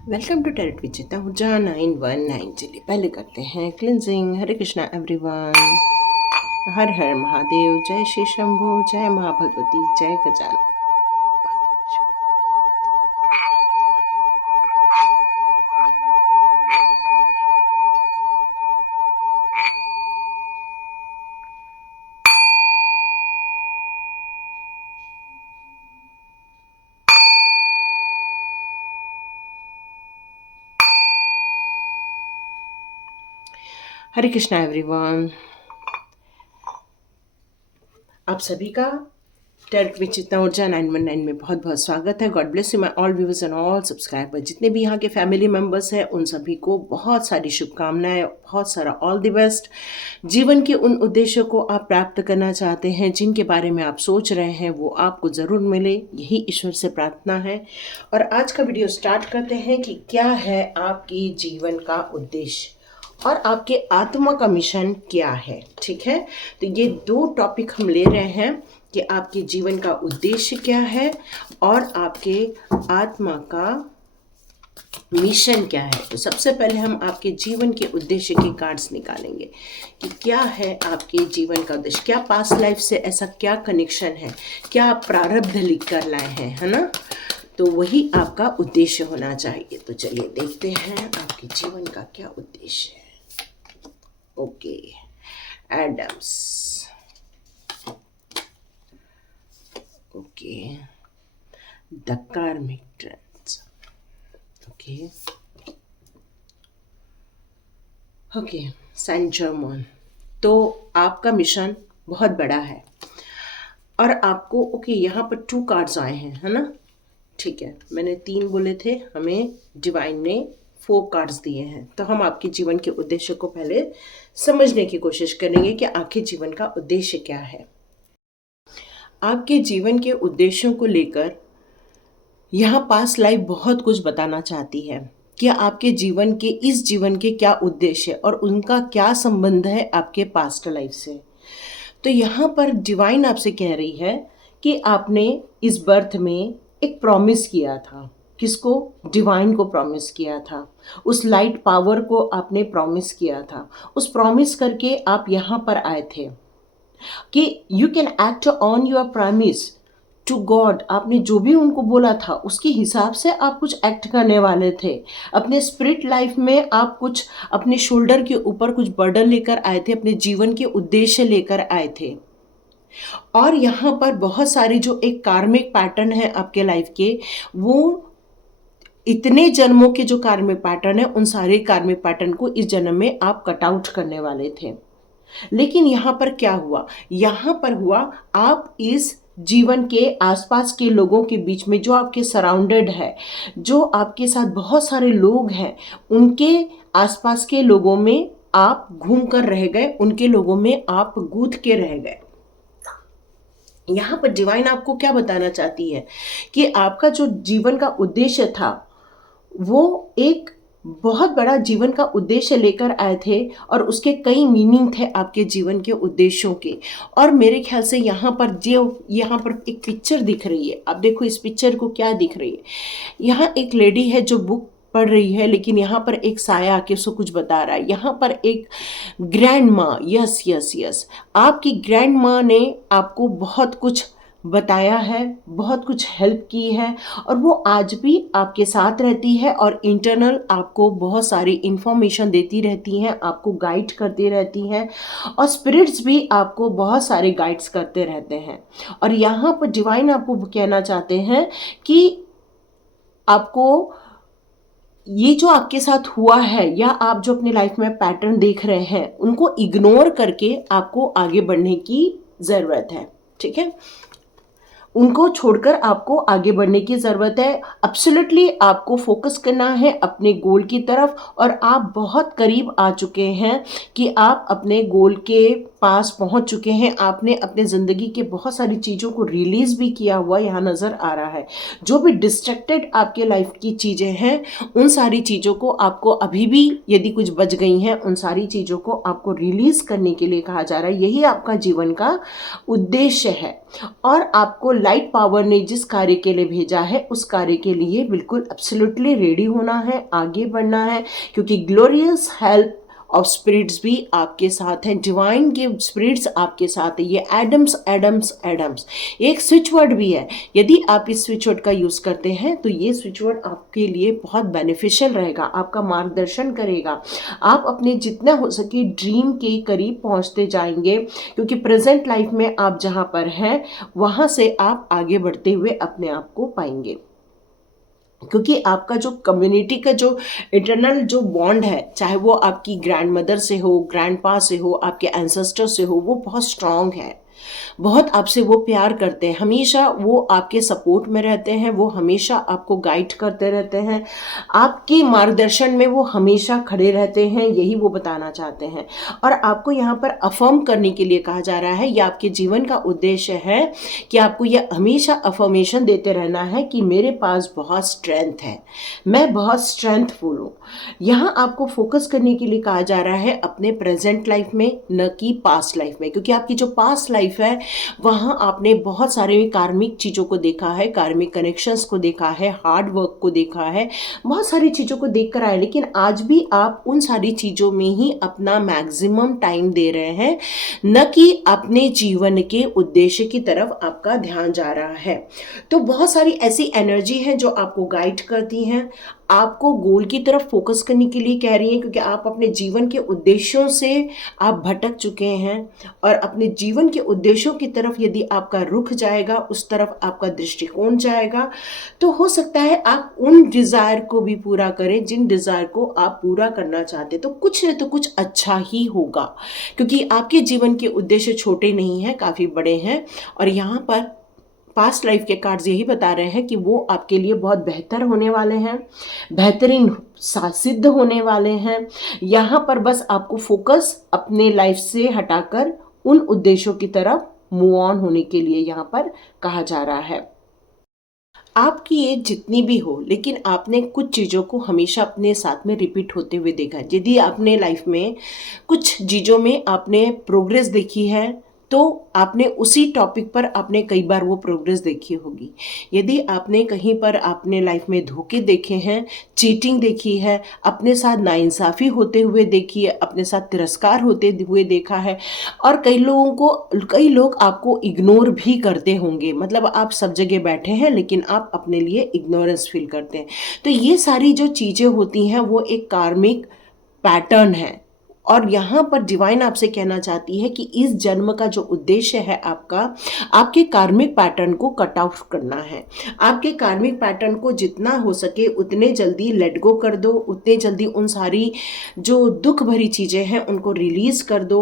Welcome to tarot विचिता ऊर्जा 919। चलिए पहले करते हैं क्लिनजिंग। हरे कृष्णा एवरीवन। हर हर महादेव। जय श्री शंभु। जय माँ भगवती। जय गजानन। हरे कृष्णा एवरीवन। आप सभी का टैरेट विचिता ऊर्जा 919 में बहुत बहुत स्वागत है। God bless you my all viewers and all subscriber. जितने भी यहाँ के फैमिली मेम्बर्स हैं उन सभी को बहुत सारी शुभकामनाएं, बहुत सारा ऑल द बेस्ट। जीवन के उन उद्देश्यों को आप प्राप्त करना चाहते हैं जिनके बारे में आप सोच रहे हैं वो आपको ज़रूर मिले, यही ईश्वर से प्रार्थना है। और आज का वीडियो स्टार्ट करते हैं कि क्या है आपके जीवन का उद्देश्य और आपके आत्मा का मिशन क्या है। ठीक है, तो ये दो टॉपिक हम ले रहे हैं कि आपके जीवन का उद्देश्य क्या है और आपके आत्मा का मिशन क्या है। तो सबसे पहले हम आपके जीवन के उद्देश्य के कार्ड्स निकालेंगे कि क्या है आपके जीवन का उद्देश्य। क्या पास्ट लाइफ से ऐसा क्या कनेक्शन है, क्या आप प्रारब्ध लिख कर लाए हैं, है ना। तो वही आपका उद्देश्य होना चाहिए। तो चलिए देखते हैं आपके जीवन का क्या उद्देश्य है। Okay, Adams. ओके, द कार्मिक trends. Okay okay, saint German. तो आपका मिशन बहुत बड़ा है और आपको ओके यहाँ पर 2 कार्ड्स आए हैं, है ना। ठीक है, मैंने 3 बोले थे, हमें डिवाइन ने 4 कार्ड्स दिए हैं। तो हम आपके जीवन के उद्देश्य को पहले समझने की कोशिश करेंगे कि आपके जीवन का उद्देश्य क्या है। आपके जीवन के उद्देश्यों को लेकर यहाँ पास्ट लाइफ बहुत कुछ बताना चाहती है कि आपके जीवन के इस जीवन के क्या उद्देश्य और उनका क्या संबंध है आपके पास्ट लाइफ से। तो यहाँ पर डिवाइन आपसे कह रही है कि आपने इस बर्थ में एक प्रॉमिस किया था। किसको? डिवाइन को प्रॉमिस किया था, उस लाइट पावर को आपने प्रॉमिस किया था। उस प्रॉमिस करके आप यहाँ पर आए थे कि you can act on your promise to God. आपने जो भी उनको बोला था उसके हिसाब से आप कुछ एक्ट करने वाले थे। अपने स्पिरिट लाइफ में आप कुछ अपने शोल्डर के ऊपर कुछ बर्डन लेकर आए थे, अपने जीवन के उद्देश्य लेकर आए थे। और यहाँ पर बहुत सारे जो एक कार्मिक पैटर्न है आपके लाइफ के, वो इतने जन्मों के जो कार्मिक पैटर्न है उन सारे कार्मिक पैटर्न को इस जन्म में आप कट आउट करने वाले थे। लेकिन यहाँ पर क्या हुआ? यहाँ पर हुआ आप इस जीवन के आसपास के लोगों के बीच में जो आपके सराउंडेड है, जो आपके साथ बहुत सारे लोग हैं, उनके आसपास के लोगों में आप घूम कर रह गए, उनके लोगों में आप गूंथ के रह गए। यहाँ पर डिवाइन आपको क्या बताना चाहती है कि आपका जो जीवन का उद्देश्य था वो एक बहुत बड़ा जीवन का उद्देश्य लेकर आए थे और उसके कई मीनिंग थे आपके जीवन के उद्देश्यों के। और मेरे ख्याल से यहाँ पर एक पिक्चर दिख रही है। आप देखो इस पिक्चर को, क्या दिख रही है। यहाँ एक लेडी है जो बुक पढ़ रही है, लेकिन यहाँ पर एक साया आके उसको कुछ बता रहा है। यहाँ पर एक ग्रैंड माँ, यस यस यस, आपकी ग्रैंड माँ ने आपको बहुत कुछ बताया है, बहुत कुछ हेल्प की है और वो आज भी आपके साथ रहती है और इंटरनल आपको बहुत सारी इंफॉर्मेशन देती रहती हैं, आपको गाइड करती रहती हैं और स्पिरिट्स भी आपको बहुत सारे गाइड्स करते रहते हैं। और यहाँ पर डिवाइन आपको कहना चाहते हैं कि आपको ये जो आपके साथ हुआ है या आप जो अपनी लाइफ में पैटर्न देख रहे हैं उनको इग्नोर करके आपको आगे बढ़ने की ज़रूरत है। ठीक है, उनको छोड़कर आपको आगे बढ़ने की ज़रूरत है। एब्सोल्युटली आपको फोकस करना है अपने गोल की तरफ और आप बहुत करीब आ चुके हैं कि आप अपने गोल के पास पहुंच चुके हैं। आपने अपने ज़िंदगी के बहुत सारी चीज़ों को रिलीज़ भी किया हुआ यहाँ नज़र आ रहा है। जो भी डिस्ट्रैक्टेड आपके लाइफ की चीज़ें हैं उन सारी चीज़ों को आपको अभी भी यदि कुछ बच गई हैं उन सारी चीज़ों को आपको रिलीज़ करने के लिए कहा जा रहा है। यही आपका जीवन का उद्देश्य है। और आपको लाइट पावर ने जिस कार्य के लिए भेजा है उस कार्य के लिए बिल्कुल एब्सोल्युटली रेडी होना है, आगे बढ़ना है, क्योंकि ग्लोरियस हेल्प ऑफ स्पिरिट्स भी आपके साथ हैं, डिवाइन के स्पिरिट्स आपके साथ है। ये एडम्स एडम्स एडम्स एक स्विच वर्ड भी है। यदि आप इस स्विच वर्ड का यूज़ करते हैं तो ये स्विच वर्ड आपके लिए बहुत बेनिफिशियल रहेगा, आपका मार्गदर्शन करेगा। आप अपने जितना हो सके ड्रीम के करीब पहुंचते जाएंगे, क्योंकि प्रेजेंट लाइफ में आप जहां पर हैं वहां से आप आगे बढ़ते हुए अपने आप को पाएंगे, क्योंकि आपका जो कम्युनिटी का जो इंटरनल जो बॉन्ड है, चाहे वो आपकी ग्रैंड मदर से हो, ग्रैंड पा से हो, आपके एंसेस्टर से हो, वो बहुत स्ट्रांग है। बहुत आपसे वो प्यार करते हैं, हमेशा वो आपके सपोर्ट में रहते हैं, वो हमेशा आपको गाइड करते रहते हैं, आपके मार्गदर्शन में वो हमेशा खड़े रहते हैं, यही वो बताना चाहते हैं। और आपको यहाँ पर अफर्म करने के लिए कहा जा रहा है, यह आपके जीवन का उद्देश्य है कि आपको यह हमेशा अफर्मेशन देते रहना है कि मेरे पास बहुत स्ट्रेंथ है, मैं बहुत स्ट्रेंथफुल हूँ। यहाँ आपको फोकस करने के लिए कहा जा रहा है अपने प्रेजेंट लाइफ में, न कि पास्ट लाइफ में, क्योंकि आपकी जो पास्ट लाइफ है वहाँ आपने बहुत सारे कार्मिक चीज़ों को देखा है, कार्मिक कनेक्शंस को देखा है, हार्ड वर्क को देखा है, बहुत सारी चीज़ों को देख कर आए, लेकिन आज भी आप उन सारी चीज़ों में ही अपना मैक्सिमम टाइम दे रहे हैं, न कि अपने जीवन के उद्देश्य की तरफ आपका ध्यान जा रहा है। तो बहुत सारी ऐसी एनर्जी है जो आपको गाइड करती हैं, आपको गोल की तरफ फोकस करने के लिए कह रही हैं, क्योंकि आप अपने जीवन के उद्देश्यों से आप भटक चुके हैं, और अपने जीवन के उद्देश्यों की तरफ यदि आपका रुख जाएगा, उस तरफ आपका दृष्टिकोण जाएगा, तो हो सकता है आप उन डिज़ायर को भी पूरा करें जिन डिज़ायर को आप पूरा करना चाहते। तो कुछ न तो कुछ अच्छा ही होगा, क्योंकि आपके जीवन के उद्देश्य छोटे नहीं हैं, काफ़ी बड़े हैं। और यहाँ पर पास्ट लाइफ के कार्ड्स यही बता रहे हैं कि वो आपके लिए बहुत बेहतर होने वाले हैं, बेहतरीन सिद्ध होने वाले हैं। यहाँ पर बस आपको फोकस अपने लाइफ से हटाकर उन उद्देश्यों की तरफ मूव ऑन होने के लिए यहाँ पर कहा जा रहा है। आपकी एज जितनी भी हो, लेकिन आपने कुछ चीज़ों को हमेशा अपने साथ में रिपीट होते हुए देखा है। यदि आपने लाइफ में कुछ चीज़ों में आपने प्रोग्रेस देखी है, तो आपने उसी टॉपिक पर आपने कई बार वो प्रोग्रेस देखी होगी। यदि आपने कहीं पर आपने लाइफ में धोखे देखे हैं, चीटिंग देखी है, अपने साथ नाइंसाफ़ी होते हुए देखी है, अपने साथ तिरस्कार होते हुए देखा है, और कई लोग आपको इग्नोर भी करते होंगे, मतलब आप सब जगह बैठे हैं लेकिन आप अपने लिए इग्नोरेंस फील करते हैं। तो ये सारी जो चीज़ें होती हैं वो एक कार्मिक पैटर्न है, और यहाँ पर डिवाइन आपसे कहना चाहती है कि इस जन्म का जो उद्देश्य है आपका, आपके कार्मिक पैटर्न को कट आउट करना है। आपके कार्मिक पैटर्न को जितना हो सके उतने जल्दी लेट गो कर दो, उतने जल्दी उन सारी जो दुख भरी चीज़ें हैं उनको रिलीज़ कर दो।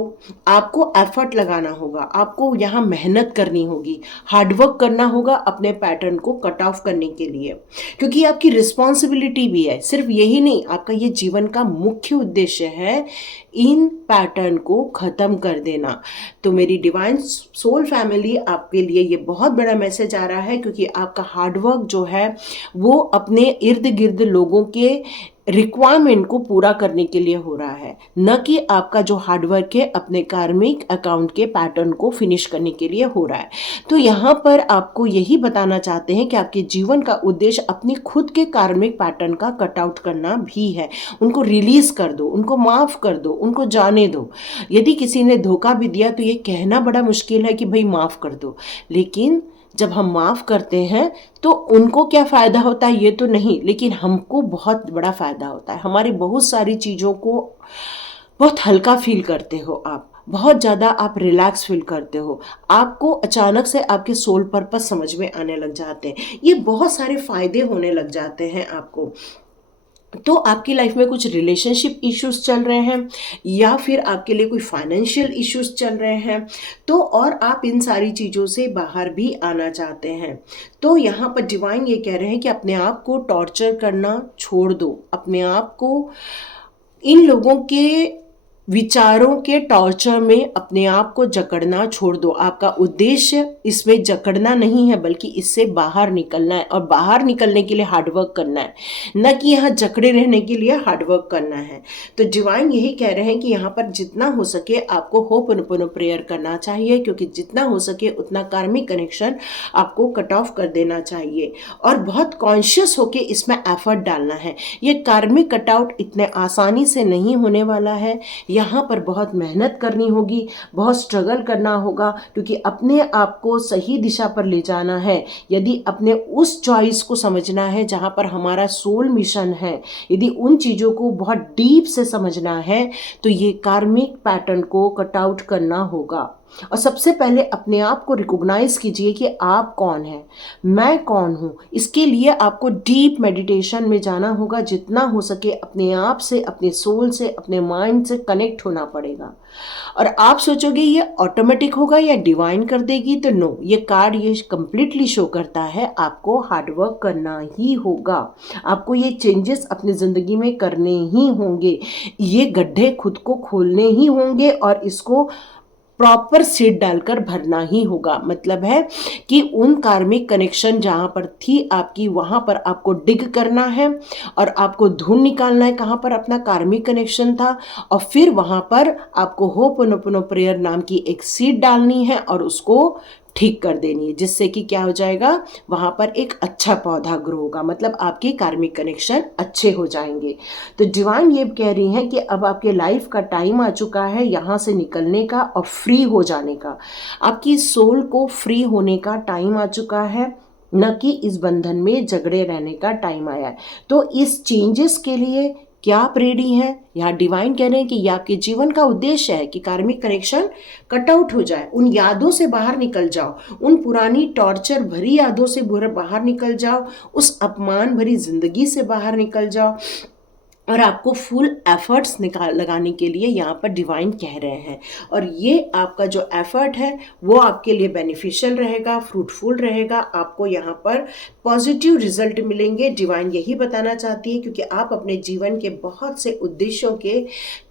आपको एफर्ट लगाना होगा, आपको यहाँ मेहनत करनी होगी, हार्डवर्क करना होगा अपने पैटर्न को कट ऑफ करने के लिए, क्योंकि आपकी रिस्पॉन्सिबिलिटी भी है। सिर्फ यही नहीं, आपका ये जीवन का मुख्य उद्देश्य है इन पैटर्न को ख़त्म कर देना। तो मेरी डिवाइन सोल फैमिली, आपके लिए ये बहुत बड़ा मैसेज आ रहा है, क्योंकि आपका हार्डवर्क जो है वो अपने इर्द गिर्द लोगों के रिक्वायरमेंट को पूरा करने के लिए हो रहा है, न कि आपका जो हार्डवर्क है अपने कार्मिक अकाउंट के पैटर्न को फिनिश करने के लिए हो रहा है। तो यहाँ पर आपको यही बताना चाहते हैं कि आपके जीवन का उद्देश्य अपने खुद के कार्मिक पैटर्न का कट आउट करना भी है। उनको रिलीज़ कर दो, उनको माफ़ कर दो, उनको जाने दो। यदि किसी ने धोखा भी दिया तो ये कहना बड़ा मुश्किल है कि भाई माफ़ कर दो, लेकिन जब हम माफ़ करते हैं तो उनको क्या फ़ायदा होता है ये तो नहीं, लेकिन हमको बहुत बड़ा फ़ायदा होता है। हमारी बहुत सारी चीज़ों को बहुत हल्का फील करते हो आप, बहुत ज़्यादा आप रिलैक्स फील करते हो, आपको अचानक से आपके सोल पर्पस समझ में आने लग जाते हैं, ये बहुत सारे फ़ायदे होने लग जाते हैं आपको। तो आपकी लाइफ में कुछ रिलेशनशिप इश्यूज चल रहे हैं, या फिर आपके लिए कोई फाइनेंशियल इश्यूज चल रहे हैं, तो और आप इन सारी चीज़ों से बाहर भी आना चाहते हैं, तो यहाँ पर डिवाइन ये कह रहे हैं कि अपने आप को टॉर्चर करना छोड़ दो, अपने आप को इन लोगों के विचारों के टॉर्चर में अपने आप को जकड़ना छोड़ दो। आपका उद्देश्य इसमें जकड़ना नहीं है, बल्कि इससे बाहर निकलना है, और बाहर निकलने के लिए हार्डवर्क करना है, न कि यहाँ जकड़े रहने के लिए हार्डवर्क करना है। तो डिवाइन यही कह रहे हैं कि यहाँ पर जितना हो सके आपको होपनोपोनो प्रेयर करना चाहिए, क्योंकि जितना हो सके उतना कार्मिक कनेक्शन आपको कट ऑफ कर देना चाहिए, और बहुत कॉन्शियस होके इसमें एफर्ट डालना है। ये कार्मिक कटआउट इतने आसानी से नहीं होने वाला है, यहाँ पर बहुत मेहनत करनी होगी, बहुत स्ट्रगल करना होगा, क्योंकि अपने आप को सही दिशा पर ले जाना है। यदि अपने उस चॉइस को समझना है जहाँ पर हमारा सोल मिशन है, यदि उन चीज़ों को बहुत डीप से समझना है, तो ये कार्मिक पैटर्न को कट आउट करना होगा। और सबसे पहले अपने आप को रिकॉग्नाइज कीजिए कि आप कौन हैं, मैं कौन हूँ। इसके लिए आपको डीप मेडिटेशन में जाना होगा, जितना हो सके अपने आप से, अपने सोल से, अपने माइंड से कनेक्ट होना पड़ेगा। और आप सोचोगे ये ऑटोमेटिक होगा या डिवाइन कर देगी, तो नो, ये कार्ड ये कंप्लीटली शो करता है आपको हार्डवर्क करना ही होगा, आपको ये चेंजेस अपनी ज़िंदगी में करने ही होंगे, ये गड्ढे खुद को खोलने ही होंगे, और इसको प्रॉपर सीड डालकर भरना ही होगा। मतलब है कि उन कार्मिक कनेक्शन जहाँ पर थी आपकी, वहाँ पर आपको डिग करना है, और आपको ढूंढ निकालना है कहाँ पर अपना कार्मिक कनेक्शन था, और फिर वहाँ पर आपको होपनोपोनो प्रेयर नाम की एक सीड डालनी है और उसको ठीक कर देनी है, जिससे कि क्या हो जाएगा, वहाँ पर एक अच्छा पौधा ग्रो होगा, मतलब आपके कार्मिक कनेक्शन अच्छे हो जाएंगे। तो डिवाइन ये कह रही हैं कि अब आपके लाइफ का टाइम आ चुका है यहाँ से निकलने का और फ्री हो जाने का। आपकी सोल को फ्री होने का टाइम आ चुका है, न कि इस बंधन में जकड़े रहने का टाइम आया है। तो इस चेंजेस के लिए क्या आप रेडी हैं? यहाँ डिवाइन कह रहे हैं कि यह आपके जीवन का उद्देश्य है कि कार्मिक कनेक्शन कट आउट हो जाए, उन यादों से बाहर निकल जाओ, उन पुरानी टॉर्चर भरी यादों से बाहर निकल जाओ, उस अपमान भरी जिंदगी से बाहर निकल जाओ, और आपको फुल एफर्ट्स लगाने के लिए यहाँ पर डिवाइन कह रहे हैं। और ये आपका जो एफर्ट है वो आपके लिए बेनिफिशियल रहेगा, फ्रूटफुल रहेगा, आपको यहाँ पर पॉजिटिव रिजल्ट मिलेंगे। डिवाइन यही बताना चाहती है, क्योंकि आप अपने जीवन के बहुत से उद्देश्यों के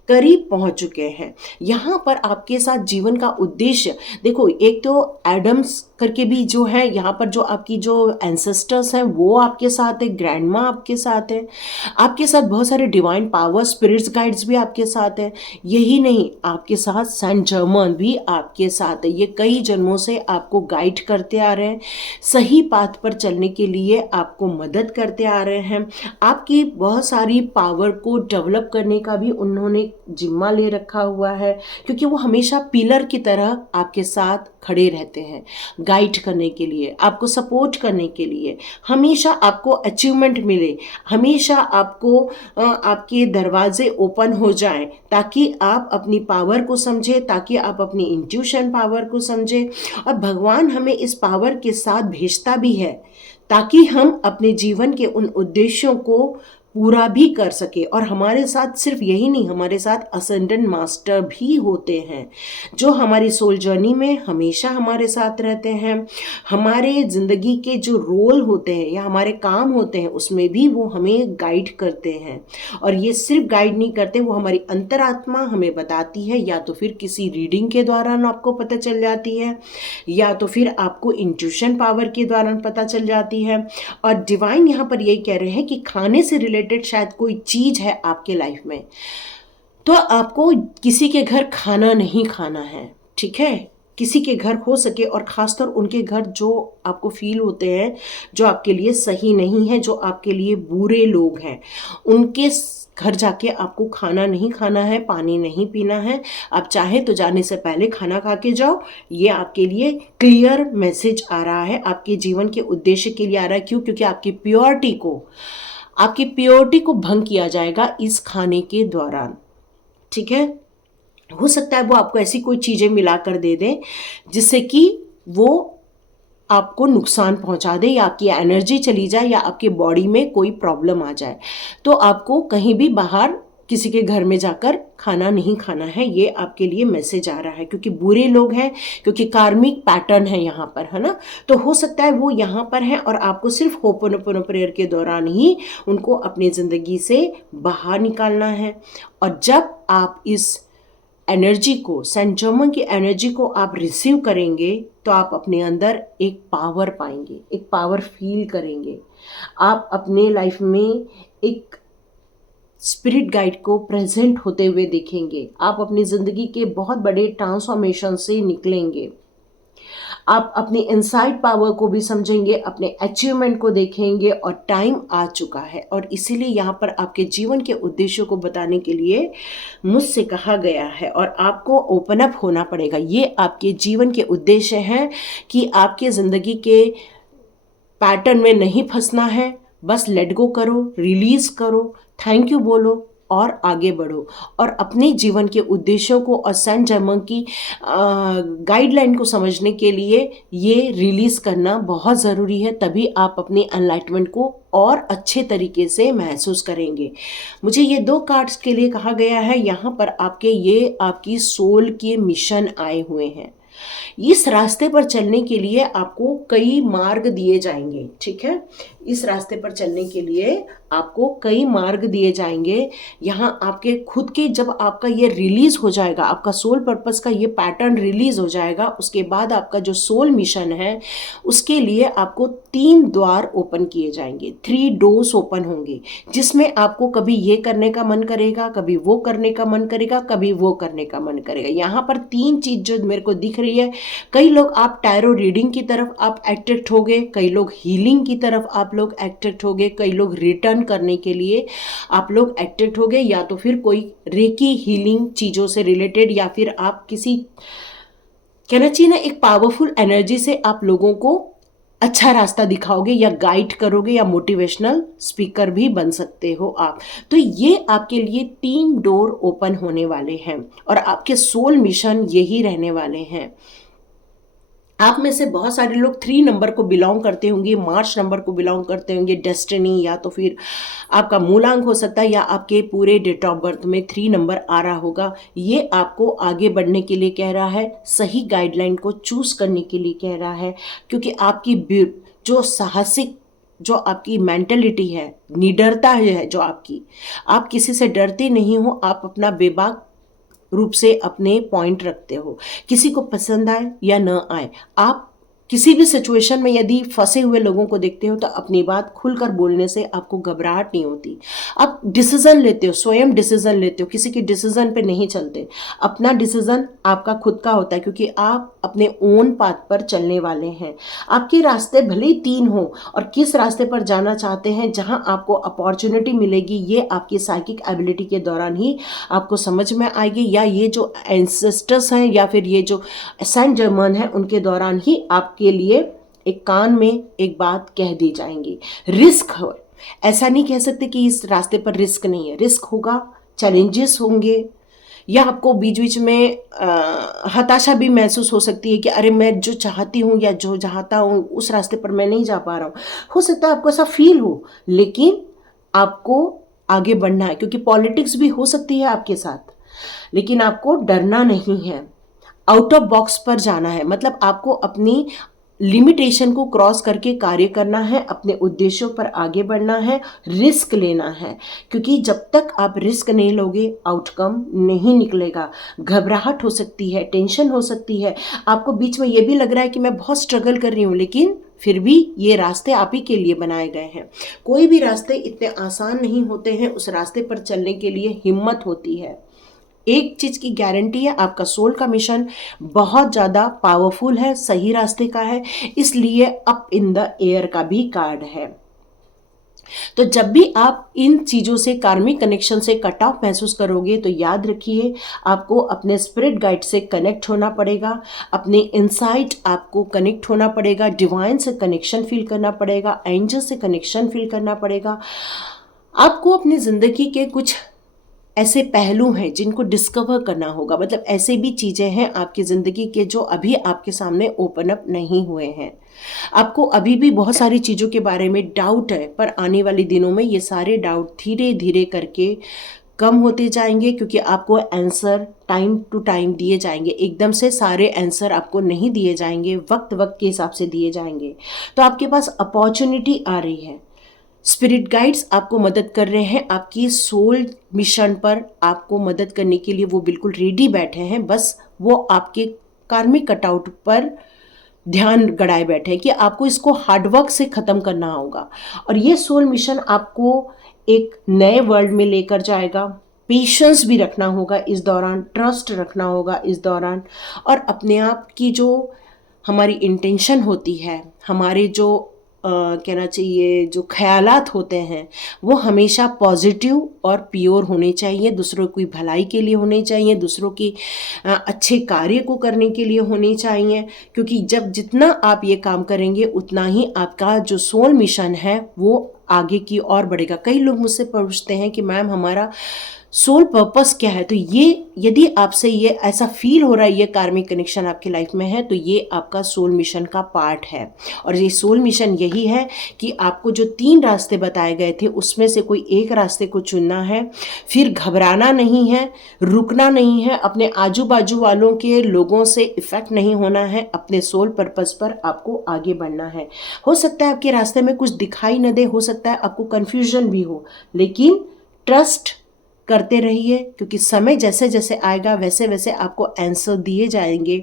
करीब पहुंच चुके हैं। यहाँ पर आपके साथ जीवन का उद्देश्य देखो, एक तो एडम्स करके भी जो है यहाँ पर, जो आपकी जो एंसेस्टर्स हैं वो आपके साथ है, ग्रैंड माँ आपके साथ है, आपके साथ बहुत सारे डिवाइन पावर स्पिरिट्स गाइड्स भी आपके साथ है। यही नहीं, आपके साथ सेंट जर्मन भी आपके साथ है। ये कई जन्मों से आपको गाइड करते आ रहे हैं, सही पाथ पर चलने के लिए आपको मदद करते आ रहे हैं। आपकी बहुत सारी पावर को डेवलप करने का भी उन्होंने जिम्मा ले रखा हुआ है, क्योंकि वो हमेशा पिलर की तरह आपके साथ खड़े रहते हैं, गाइड करने के लिए, आपको सपोर्ट करने के लिए, हमेशा आपको अचीवमेंट मिले, हमेशा आपको आपके दरवाजे ओपन हो जाएं, ताकि आप अपनी पावर को समझें, ताकि आप अपनी इंट्यूशन पावर को समझें। और भगवान हमें इस पावर के साथ भेजता भी है, ताकि हम अपने जीवन के उन उद्देश्यों को पूरा भी कर सके। और हमारे साथ सिर्फ यही नहीं, हमारे साथ असेंडेंट मास्टर भी होते हैं, जो हमारी सोल जर्नी में हमेशा हमारे साथ रहते हैं। हमारे ज़िंदगी के जो रोल होते हैं या हमारे काम होते हैं, उसमें भी वो हमें गाइड करते हैं। और ये सिर्फ गाइड नहीं करते, वो हमारी अंतरात्मा हमें बताती है, या तो फिर किसी रीडिंग के दौरान आपको पता चल जाती है, या तो फिर आपको इंट्यूशन पावर के दौरान पता चल जाती है। और डिवाइन यहाँ पर यही कह रहे हैं कि खाने से रिलेटेड शायद कोई चीज है आपके लाइफ में, तो आपको किसी के घर खाना नहीं खाना है, ठीक है? किसी के घर हो सके, और खासकर उनके घर जो आपको फील होते हैं जो आपके लिए सही नहीं है, जो आपके लिए बुरे लोग हैं, उनके घर जाके आपको खाना नहीं खाना है, पानी नहीं पीना है। आप चाहे तो जाने से पहले खाना खा के जाओ। ये आपके लिए क्लियर मैसेज आ रहा है, आपके जीवन के उद्देश्य के लिए आ रहा है। क्यों? क्योंकि आपकी प्योरिटी को भंग किया जाएगा इस खाने के दौरान, ठीक है? हो सकता है वो आपको ऐसी कोई चीज़ें मिलाकर दे दें जिससे कि वो आपको नुकसान पहुंचा दे, या आपकी एनर्जी चली जाए, या आपके बॉडी में कोई प्रॉब्लम आ जाए। तो आपको कहीं भी बाहर किसी के घर में जाकर खाना नहीं खाना है, ये आपके लिए मैसेज आ रहा है, क्योंकि बुरे लोग हैं, क्योंकि कार्मिक पैटर्न है यहाँ पर, है ना? तो हो सकता है वो यहाँ पर है, और आपको सिर्फ होपनोपोनो प्रेयर के दौरान ही उनको अपनी ज़िंदगी से बाहर निकालना है। और जब आप इस एनर्जी को, सेंट जर्मन की एनर्जी को आप रिसीव करेंगे तो आप अपने अंदर एक पावर पाएंगे, एक पावर फील करेंगे। आप अपने लाइफ में एक स्पिरिट गाइड को प्रेजेंट होते हुए देखेंगे। आप अपनी ज़िंदगी के बहुत बड़े ट्रांसफॉर्मेशन से निकलेंगे। आप अपनी इनसाइड पावर को भी समझेंगे, अपने अचीवमेंट को देखेंगे और टाइम आ चुका है। और इसीलिए यहाँ पर आपके जीवन के उद्देश्यों को बताने के लिए मुझसे कहा गया है और आपको ओपन अप होना पड़ेगा। ये आपके जीवन के उद्देश्य हैं कि आपके ज़िंदगी के पैटर्न में नहीं फंसना है। बस लेट गो करो, रिलीज करो, थैंक यू बोलो और आगे बढ़ो। और अपने जीवन के उद्देश्यों को और सेंट जर्मन की गाइडलाइन को समझने के लिए ये रिलीज करना बहुत ज़रूरी है। तभी आप अपनी एनलाइटमेंट को और अच्छे तरीके से महसूस करेंगे। मुझे ये 2 कार्ड्स के लिए कहा गया है। यहाँ पर ये आपकी सोल के मिशन आए हुए हैं। इस रास्ते पर चलने के लिए आपको कई मार्ग दिए जाएंगे, ठीक है। इस रास्ते पर चलने के लिए आपको कई मार्ग दिए जाएंगे। यहाँ आपके खुद के, जब आपका ये रिलीज हो जाएगा, आपका सोल पर्पस का ये पैटर्न रिलीज हो जाएगा, उसके बाद आपका जो सोल मिशन है उसके लिए आपको 3 द्वार ओपन किए जाएंगे, 3 डोर्स ओपन होंगे, जिसमें आपको कभी ये करने का मन करेगा, कभी वो करने का मन करेगा, कभी वो करने का मन करेगा। यहाँ पर 3 चीज जो मेरे को दिख रही है, कई लोग आप टैरो रीडिंग की तरफ आप अट्रैक्ट हो गए, कई लोग हीलिंग की तरफ आप लोग अट्रैक्ट हो गए, कई लोग रिटर्न करने के लिए आप लोग अट्रैक्ट हो गए, या तो फिर कोई रेकी हीलिंग चीजों से रिलेटेड, या फिर आप किसी, कहना चाहिए ना, एक पावरफुल एनर्जी से आप लोगों को अच्छा रास्ता दिखाओगे या गाइड करोगे, या मोटिवेशनल स्पीकर भी बन सकते हो आप। तो ये आपके लिए 3 डोर ओपन होने वाले हैं और आपके सोल मिशन यही रहने वाले हैं। आप में से बहुत सारे लोग 3 नंबर को बिलोंग करते होंगे, मार्च नंबर को बिलोंग करते होंगे, डेस्टिनी, या तो फिर आपका मूलांक हो सकता है, या आपके पूरे डेट ऑफ बर्थ में 3 नंबर आ रहा होगा। ये आपको आगे बढ़ने के लिए कह रहा है, सही गाइडलाइन को चूज करने के लिए कह रहा है, क्योंकि आपकी जो साहसिक, जो आपकी मेंटलिटी है, निडरता है जो आपकी, आप किसी से डरते नहीं हो, आप अपना बेबाक रूप से अपने पॉइंट रखते हो। किसी को पसंद आए या न आए, आप किसी भी सिचुएशन में यदि फंसे हुए लोगों को देखते हो तो अपनी बात खुलकर बोलने से आपको घबराहट नहीं होती। आप डिसीजन लेते हो, स्वयं डिसीजन लेते हो, किसी के डिसीजन पे नहीं चलते। अपना डिसीजन आपका खुद का होता है, क्योंकि आप अपने ओन पाथ पर चलने वाले हैं। आपके रास्ते भले ही 3 हो, और किस रास्ते पर जाना चाहते हैं, जहां आपको अपॉर्चुनिटी मिलेगी, ये आपकी साइकिक एबिलिटी के दौरान ही आपको समझ में आएगी, या ये जो एंसेस्टर्स हैं या फिर ये जो सेंट जर्मन है उनके दौरान ही आपके लिए एक कान में एक बात कह दी जाएंगी। रिस्क हो, ऐसा नहीं कह सकते कि इस रास्ते पर रिस्क नहीं है, रिस्क होगा, चैलेंजेस होंगे, या आपको बीच बीच में हताशा भी महसूस हो सकती है कि अरे मैं जो चाहती हूँ या जो चाहता हूँ उस रास्ते पर मैं नहीं जा पा रहा हूँ। हो सकता है आपको ऐसा फील हो, लेकिन आपको आगे बढ़ना है, क्योंकि पॉलिटिक्स भी हो सकती है आपके साथ, लेकिन आपको डरना नहीं है, आउट ऑफ बॉक्स पर जाना है। मतलब आपको अपनी लिमिटेशन को क्रॉस करके कार्य करना है, अपने उद्देश्यों पर आगे बढ़ना है, रिस्क लेना है, क्योंकि जब तक आप रिस्क नहीं लोगे आउटकम नहीं निकलेगा। घबराहट हो सकती है, टेंशन हो सकती है, आपको बीच में ये भी लग रहा है कि मैं बहुत स्ट्रगल कर रही हूँ, लेकिन फिर भी ये रास्ते आप ही के लिए बनाए गए हैं। कोई भी रास्ते इतने आसान नहीं होते हैं, उस रास्ते पर चलने के लिए हिम्मत होती है। एक चीज की गारंटी है, आपका सोल का मिशन बहुत ज्यादा पावरफुल है, सही रास्ते का है, इसलिए अप इन द एयर का भी कार्ड है। तो जब भी आप इन चीजों से, कार्मिक कनेक्शन से कट ऑफ महसूस करोगे, तो याद रखिए आपको अपने स्पिरिट गाइड से कनेक्ट होना पड़ेगा, अपने इनसाइट आपको कनेक्ट होना पड़ेगा, डिवाइन से कनेक्शन फील करना पड़ेगा, एंजल से कनेक्शन फील करना पड़ेगा। आपको अपनी जिंदगी के कुछ ऐसे पहलू हैं जिनको डिस्कवर करना होगा। मतलब ऐसे भी चीज़ें हैं आपकी ज़िंदगी के जो अभी आपके सामने ओपन अप नहीं हुए हैं। आपको अभी भी बहुत सारी चीज़ों के बारे में डाउट है, पर आने वाले दिनों में ये सारे डाउट धीरे धीरे करके कम होते जाएंगे, क्योंकि आपको आंसर टाइम टू टाइम दिए जाएंगे। एकदम से सारे आंसर आपको नहीं दिए जाएंगे, वक्त वक्त के हिसाब से दिए जाएंगे। तो आपके पास अपॉर्चुनिटी आ रही है, स्पिरिट गाइड्स आपको मदद कर रहे हैं, आपकी सोल मिशन पर आपको मदद करने के लिए वो बिल्कुल रेडी बैठे हैं। बस वो आपके कार्मिक कटआउट पर ध्यान गड़ाए बैठे हैं कि आपको इसको हार्डवर्क से ख़त्म करना होगा। और ये सोल मिशन आपको एक नए वर्ल्ड में लेकर जाएगा। पेशेंस भी रखना होगा इस दौरान, ट्रस्ट रखना होगा इस दौरान, और अपने आप की जो हमारी इंटेंशन होती है, हमारे जो कहना चाहिए जो ख्यालात होते हैं, वो हमेशा पॉजिटिव और प्योर होने चाहिए, दूसरों की भलाई के लिए होने चाहिए, दूसरों की अच्छे कार्य को करने के लिए होने चाहिए। क्योंकि जब जितना आप ये काम करेंगे उतना ही आपका जो सोल मिशन है वो आगे की ओर बढ़ेगा। कई लोग मुझसे पूछते हैं कि मैम हमारा सोल पर्पस क्या है, तो ये यदि आपसे ये ऐसा फील हो रहा है, ये कार्मिक कनेक्शन आपकी लाइफ में है, तो ये आपका सोल मिशन का पार्ट है। और ये सोल मिशन यही है कि आपको जो 3 रास्ते बताए गए थे उसमें से कोई एक रास्ते को चुनना है, फिर घबराना नहीं है, रुकना नहीं है, अपने आजू बाजू वालों के लोगों से इफेक्ट नहीं होना है, अपने सोल पर्पस पर आपको आगे बढ़ना है। हो सकता है आपके रास्ते में कुछ दिखाई न दे, हो सकता है आपको कन्फ्यूजन भी हो, लेकिन ट्रस्ट करते रहिए, क्योंकि समय जैसे जैसे आएगा वैसे वैसे आपको आंसर दिए जाएंगे।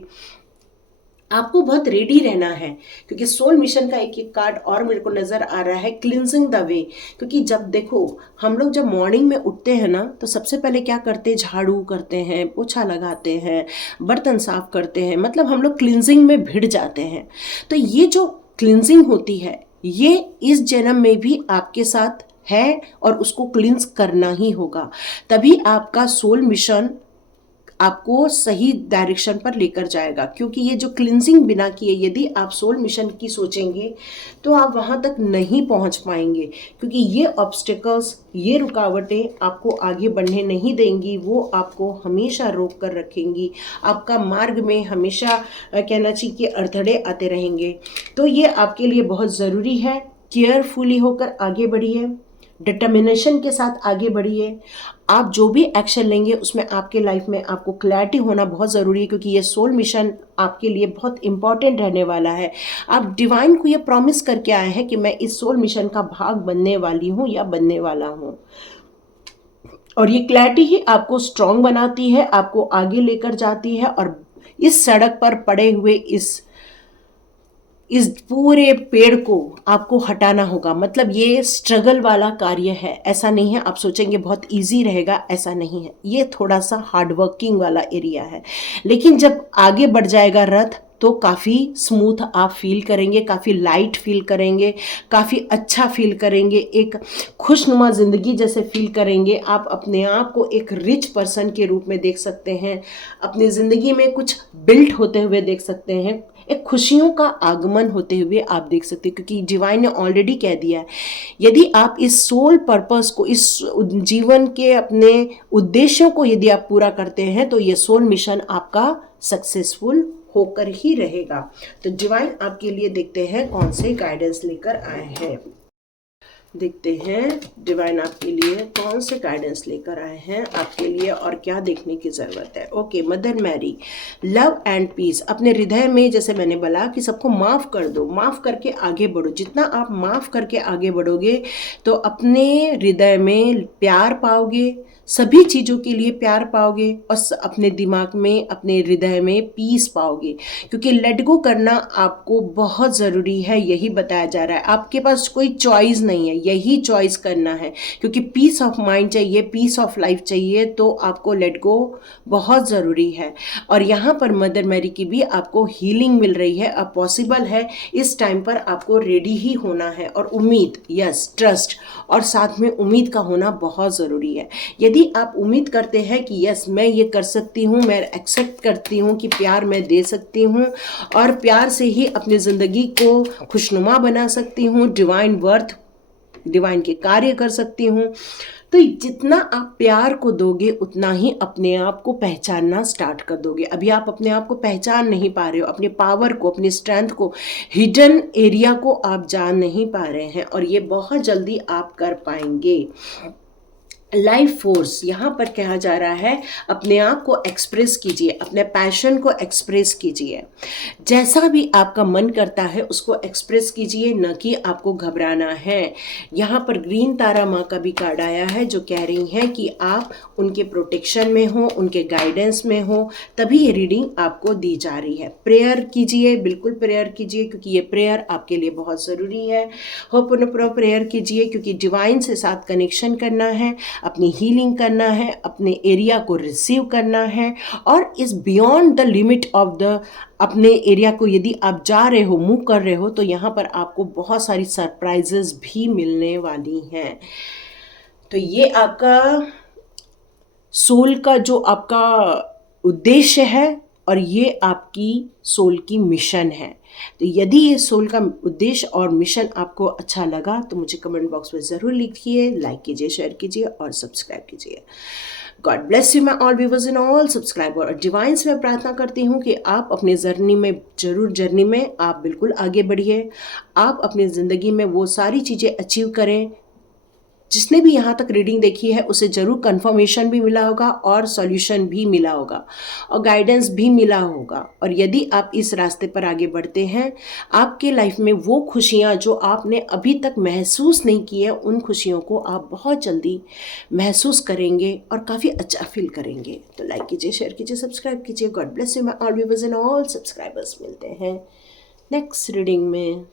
आपको बहुत रेडी रहना है, क्योंकि सोल मिशन का एक एक कार्ड और मेरे को नज़र आ रहा है, क्लिनजिंग द वे। क्योंकि जब देखो हम लोग जब मॉर्निंग में उठते हैं ना, तो सबसे पहले क्या करते हैं, झाड़ू करते हैं, पोछा लगाते हैं, बर्तन साफ करते हैं, मतलब हम लोग क्लिनजिंग में भिड़ जाते हैं। तो ये जो क्लिनजिंग होती है ये इस जन्म में भी आपके साथ है और उसको क्लींस करना ही होगा, तभी आपका सोल मिशन आपको सही डायरेक्शन पर लेकर जाएगा। क्योंकि ये जो क्लिंजिंग बिना किए यदि आप सोल मिशन की सोचेंगे तो आप वहाँ तक नहीं पहुँच पाएंगे, क्योंकि ये ऑब्स्टिकल्स, ये रुकावटें आपको आगे बढ़ने नहीं देंगी, वो आपको हमेशा रोक कर रखेंगी, आपका मार्ग में हमेशा कहना चाहिए कि अड़थड़े आते रहेंगे। तो ये आपके लिए बहुत ज़रूरी है, केयरफुली होकर आगे बढ़िए, डिटर्मिनेशन के साथ आगे बढ़िए। आप जो भी एक्शन लेंगे उसमें आपके लाइफ में आपको क्लैरिटी होना बहुत ज़रूरी है, क्योंकि ये सोल मिशन आपके लिए बहुत इंपॉर्टेंट रहने वाला है। आप डिवाइन को ये प्रॉमिस करके आए हैं कि मैं इस सोल मिशन का भाग बनने वाली हूँ या बनने वाला हूँ, और ये क्लैरिटी ही आपको स्ट्रांग बनाती है, आपको आगे लेकर जाती है। और इस सड़क पर पड़े हुए इस पूरे पेड़ को आपको हटाना होगा। मतलब ये स्ट्रगल वाला कार्य है, ऐसा नहीं है आप सोचेंगे बहुत इजी रहेगा, ऐसा नहीं है, ये थोड़ा सा हार्डवर्किंग वाला एरिया है। लेकिन जब आगे बढ़ जाएगा रथ तो काफ़ी स्मूथ आप फील करेंगे, काफ़ी लाइट फील करेंगे, काफ़ी अच्छा फील करेंगे, एक खुशनुमा ज़िंदगी जैसे फील करेंगे। आप अपने आप को एक रिच पर्सन के रूप में देख सकते हैं, अपनी ज़िंदगी में कुछ बिल्ट होते हुए देख सकते हैं, एक खुशियों का आगमन होते हुए आप देख सकते हैं। क्योंकि डिवाइन ने ऑलरेडी कह दिया है, यदि आप इस सोल पर्पस को, इस जीवन के अपने उद्देश्यों को यदि आप पूरा करते हैं तो ये सोल मिशन आपका सक्सेसफुल होकर ही रहेगा। तो डिवाइन आपके लिए देखते हैं कौन से गाइडेंस लेकर आए हैं। देखते हैं डिवाइन आपके लिए कौन से गाइडेंस लेकर आए हैं आपके लिए और क्या देखने की ज़रूरत है। Okay, Mother Mary, love and peace. अपने हृदय में, जैसे मैंने बोला कि सबको माफ़ कर दो, माफ़ करके आगे बढ़ो। जितना आप माफ़ करके आगे बढ़ोगे तो अपने हृदय में प्यार पाओगे, सभी चीज़ों के लिए प्यार पाओगे, और अपने दिमाग में, अपने हृदय में पीस पाओगे। क्योंकि लेट गो करना आपको बहुत ज़रूरी है, यही बताया जा रहा है। आपके पास कोई चॉइस नहीं है, यही चॉइस करना है। क्योंकि पीस ऑफ माइंड चाहिए, पीस ऑफ लाइफ चाहिए, तो आपको लेट गो बहुत ज़रूरी है। और यहाँ पर मदर मैरी की भी आपको हीलिंग मिल रही है। अब पॉसिबल है इस टाइम पर आपको रेडी ही होना है, और उम्मीद, यस, ट्रस्ट, और साथ में उम्मीद का होना बहुत ज़रूरी है। यदि आप उम्मीद करते हैं कि यस मैं ये कर सकती हूँ, मैं एक्सेप्ट करती हूँ कि प्यार मैं दे सकती हूँ और प्यार से ही अपनी ज़िंदगी को खुशनुमा बना सकती हूँ, डिवाइन वर्थ, डिवाइन के कार्य कर सकती हूँ, तो जितना आप प्यार को दोगे उतना ही अपने आप को पहचानना स्टार्ट कर दोगे। अभी आप अपने आप को पहचान नहीं पा रहे हो, अपने पावर को, अपनी स्ट्रेंथ को, हिडन एरिया को आप जान नहीं पा रहे हैं, और ये बहुत जल्दी आप कर पाएंगे। लाइफ फोर्स यहाँ पर कहा जा रहा है, अपने आप को एक्सप्रेस कीजिए, अपने पैशन को एक्सप्रेस कीजिए, जैसा भी आपका मन करता है उसको एक्सप्रेस कीजिए, न कि आपको घबराना है। यहाँ पर ग्रीन तारा माँ का भी कार्ड आया है जो कह रही हैं कि आप उनके प्रोटेक्शन में हो, उनके गाइडेंस में हो, तभी ये रीडिंग आपको दी जा रही है। प्रेयर कीजिए, बिल्कुल प्रेयर कीजिए, क्योंकि ये प्रेयर आपके लिए बहुत ज़रूरी है। होपोनोपोनो प्रेयर कीजिए, क्योंकि डिवाइन से साथ कनेक्शन करना है, अपनी हीलिंग करना है, अपने एरिया को रिसीव करना है, और इस beyond the limit of the अपने एरिया को यदि आप जा रहे हो, मूव कर रहे हो, तो यहाँ पर आपको बहुत सारी सरप्राइजेस भी मिलने वाली हैं। तो ये आपका सोल का जो आपका उद्देश्य है और ये आपकी सोल की मिशन है। तो यदि ये सोल का उद्देश्य और मिशन आपको अच्छा लगा तो मुझे कमेंट बॉक्स में ज़रूर लिखिए, लाइक कीजिए, शेयर कीजिए और सब्सक्राइब कीजिए। God bless you my all viewers in all subscriber. और डिवाइन से मैं प्रार्थना करती हूँ कि आप अपने जर्नी में आप बिल्कुल आगे बढ़िए, आप अपनी ज़िंदगी में वो सारी चीज़ें अचीव करें। जिसने भी यहाँ तक रीडिंग देखी है उसे ज़रूर कंफर्मेशन भी मिला होगा और सॉल्यूशन भी मिला होगा और गाइडेंस भी मिला होगा। और यदि आप इस रास्ते पर आगे बढ़ते हैं, आपके लाइफ में वो खुशियाँ जो आपने अभी तक महसूस नहीं की है, उन खुशियों को आप बहुत जल्दी महसूस करेंगे और काफ़ी अच्छा फील करेंगे। तो लाइक कीजिए, शेयर कीजिए, सब्सक्राइब कीजिए। God bless you my all viewers and all subscribers. मिलते हैं नेक्स्ट रीडिंग में।